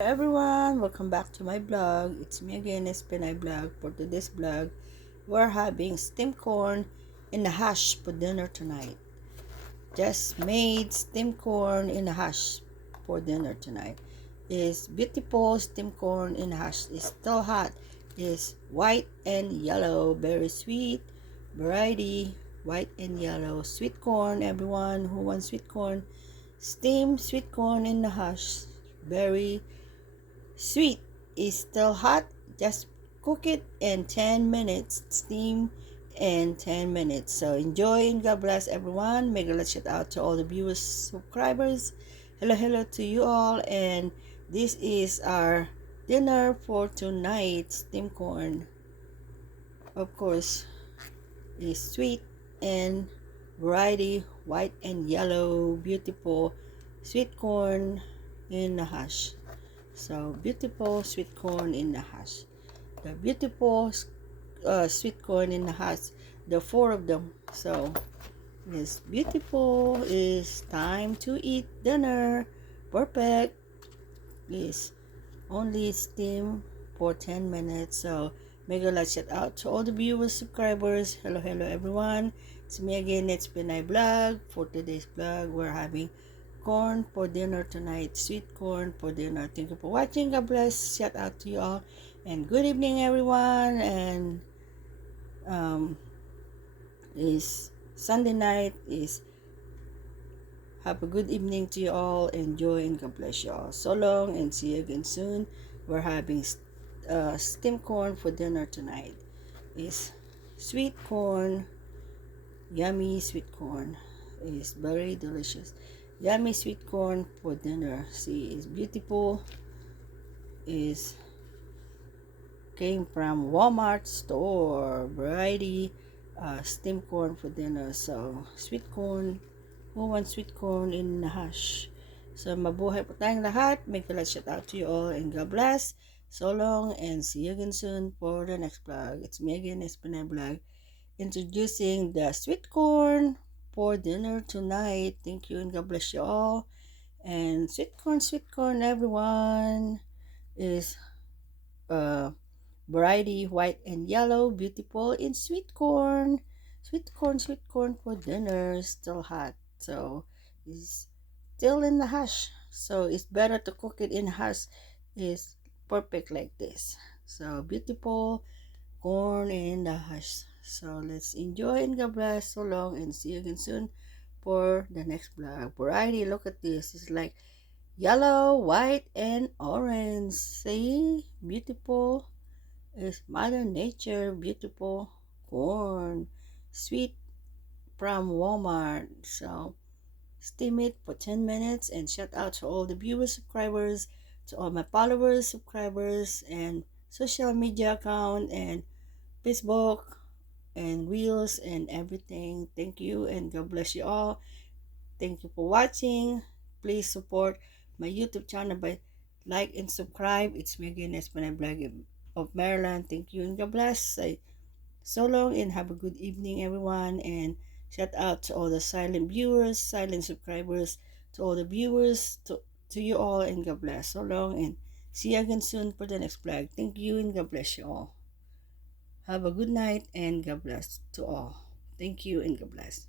Everyone, welcome back to my blog. It's me again, Espinay Vlog. For today's vlog, we're having steamed corn in a hash for dinner tonight. Just made steamed corn in a hash for dinner tonight. Is beautiful steamed corn in a hash. Is still hot. Is white and yellow, very sweet variety. White and yellow sweet corn. Everyone who wants sweet corn, steamed sweet corn in the hash. Very sweet is still hot. Just cook it in 10 minutes. Steam in 10 minutes. So enjoy and God bless everyone. Make a shout out to all the viewers, subscribers. Hello to you all. And this is our dinner for tonight. Steamed corn. Of course, is sweet and variety, white and yellow, beautiful sweet corn in the hash. So beautiful sweet corn in the hash. The beautiful sweet corn in the hash. The four of them. So it's beautiful. It's time to eat dinner. Perfect. It's only steam for 10 minutes. So mega lot shout out to all the viewers, subscribers. Hello everyone. It's me again. It's Pinay Vlog. For today's vlog, we're having corn for dinner tonight. Sweet corn for dinner. Thank you for watching. God bless. Shout out to you all. And good evening, everyone. And is Sunday night. Is have a good evening to you all. Enjoy and God bless you all. So long and see you again soon. We're having steamed corn for dinner tonight. Is sweet corn. Yummy sweet corn. Is very delicious. Yummy sweet corn for dinner. See, it's beautiful. Is came from Walmart store. Variety steamed corn for dinner. So sweet corn. Who wants sweet corn in the hash? So mabuhay po tayong lahat. May kalat shout out to you all and God bless. So long and see you again soon for the next vlog. It's me again, Espinay Vlog, introducing the sweet corn for dinner tonight. Thank you and God bless you all. And sweet corn, everyone, is variety white and yellow, beautiful in sweet corn. Sweet corn for dinner, still hot. So it's still in the hash. So it's better to cook it in hash. Is perfect like this. So beautiful corn in the hash. So let's enjoy and God bless. So long and see you again soon for the next vlog. Variety, look at this. It's like yellow, white, and orange. See? Beautiful. It's Mother Nature. Beautiful corn. Sweet from Walmart. So steam it for 10 minutes and shout out to all the viewers, subscribers, to all my followers, subscribers, and social media account, and Facebook, and Reels, and everything. Thank you and God bless you all. Thank you for watching. Please support my YouTube channel by like and subscribe. It's me again, Espinay Vlog of Maryland. Thank you and God bless. Say so long and have a good evening, everyone. And shout out to all the silent viewers, silent subscribers, to all the viewers, to you all, and God bless. So long and see you again soon for the next vlog. Thank you and God bless you all. Have a good night and God bless to all. Thank you and God bless.